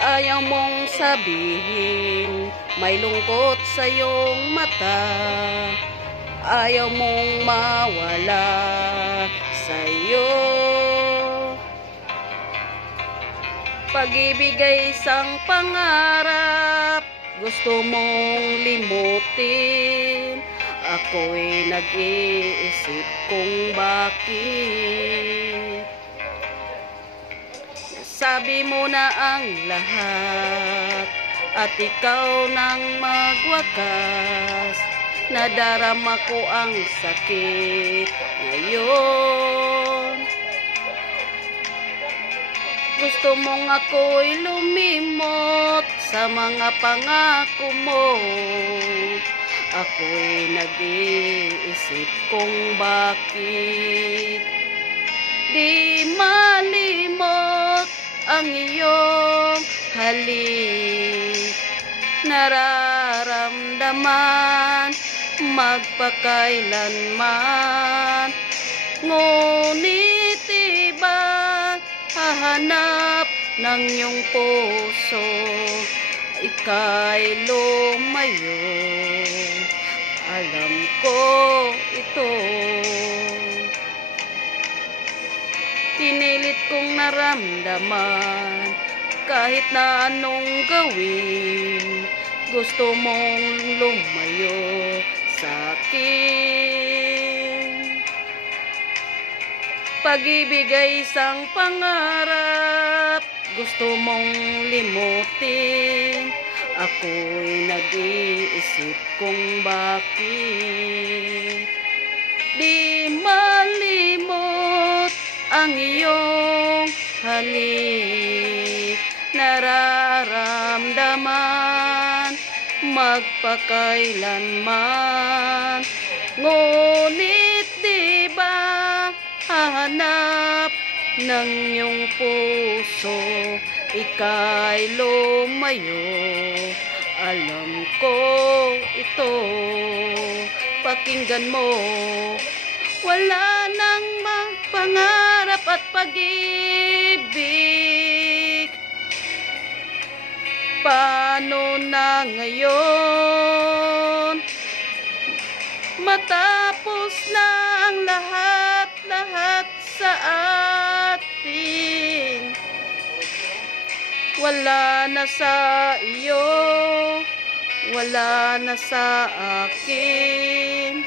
Ayaw mong sabihin, may lungkot sa iyong mata. Ayaw mong mawala sa iyo. Pag-ibig ay isang pangarap, gusto mong limutin. Ako'y nag-iisip kung bakit. Sabi mo na ang lahat at ikaw nang magwakas. Nadarama ko ang sakit ngayon. Gusto mong ako'y lumimot sa mga pangako mo. Ako'y nag-iisip kung bakit di malimot ang iyong halik. Nararamdaman magpakailanman, ngunit ibang hahanap ng iyong puso. Ika'y lumayo, alam ko ito. Pinilit kong naramdaman, kahit na anong gawin. Gusto mong lumayo sa akin. Pag-ibig ay isang pangarap, gusto mong limutin. Ako'y nag-iisip kung bakit di malimot ang iyong halik. Nararamdaman magpakailanman, ngunit di ba hahanap ng iyong puso. Ika'y lumayo, alam ko ito. Pakinggan mo, wala nang pangarap at pag-ibig. Paano na ngayon, matapos na ang lahat sa atin? Wala na sa iyo, wala na sa akin.